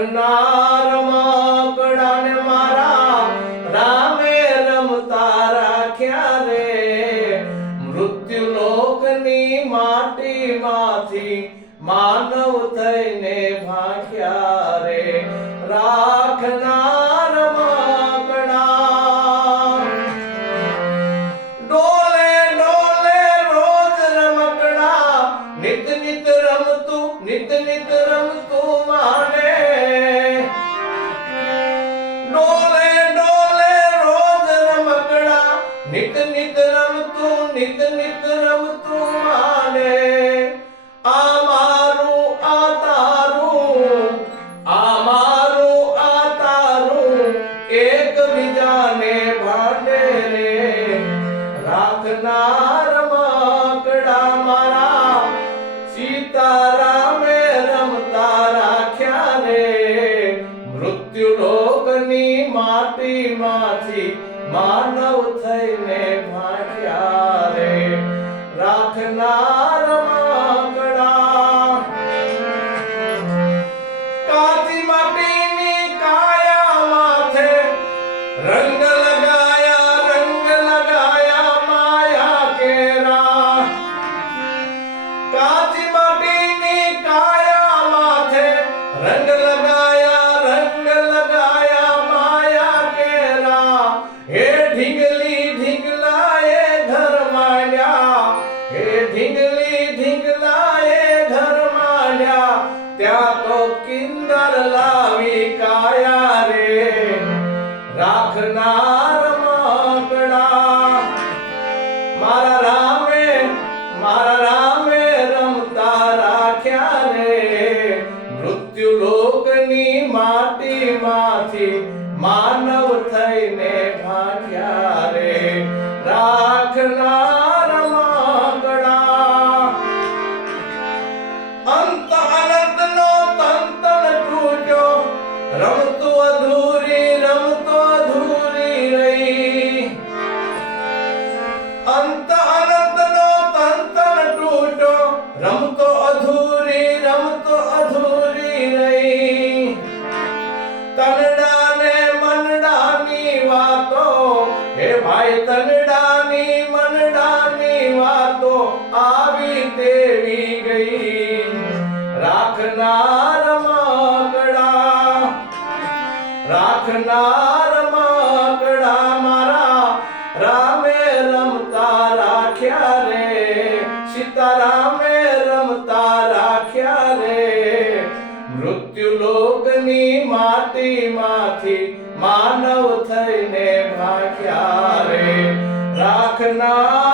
રાખનાર રમકડાને મારા રામે રમતા રાખ્યા રે મૃત્યુ લોકની માટીમાંથી માનવ થઈને ભાગ્યા રે રાખનાર રમકડા ડોલે ડોલે રોજ રમકડા નિત નિત રમતું નિત નિત રમતું માને ડોલે ડોલે રોજ રમકડા નિત નિત રમતું નિત નિત રમતું માને આ મારું આ તારું આ મારું આ તારું એકબીજાને ભાંડે રે રાખનાર રમકડા મારા સીતારામે રમતા રાખ્યા રે મૃત્યુ લોકની માટીમાંથી માનવ થઈને ભાગ્યા રે રાખનાર રમકડા કાચી માટીની કાયા માથે રંગ લગાયા માયા કેરા કાચી માટીની કાયા માથે રંગ લગાયા માયા કેરા હે ઢીંગલી ઢીંગલાએ ઘર માંડ્યા હે ઢીંગલી ઢીંગલાએ ઘર માંડ્યા ત્યાં તો કિંદર લાવી કાયા રે રાખનાર રમકડા મારા રામે રમતા રાખ્યા રે મૃત્યુ લોકની માટીમાંથી માનવ થઈને ભાગ્યા રે રાખનાર રમકડા અંત અનંતનો તંતન તૂટ્યો રમતો અધૂરી રહી અંત અનંતનો તંતન તૂટ્યો રમતો અધૂરી રહી તનડાને મનડાની વાતો હે ભાઈ તનડાની મનડાની વાતો આવી તેવી ગઈ રાખનાર રમકડા મારા રામે રમતા રાખ્યા રે સીતારામે રમતા રાખ્યા રે મૃત્યુ લોકની માટીમાંથી માનવ થઈને ભાગ્યા રે રાખનાર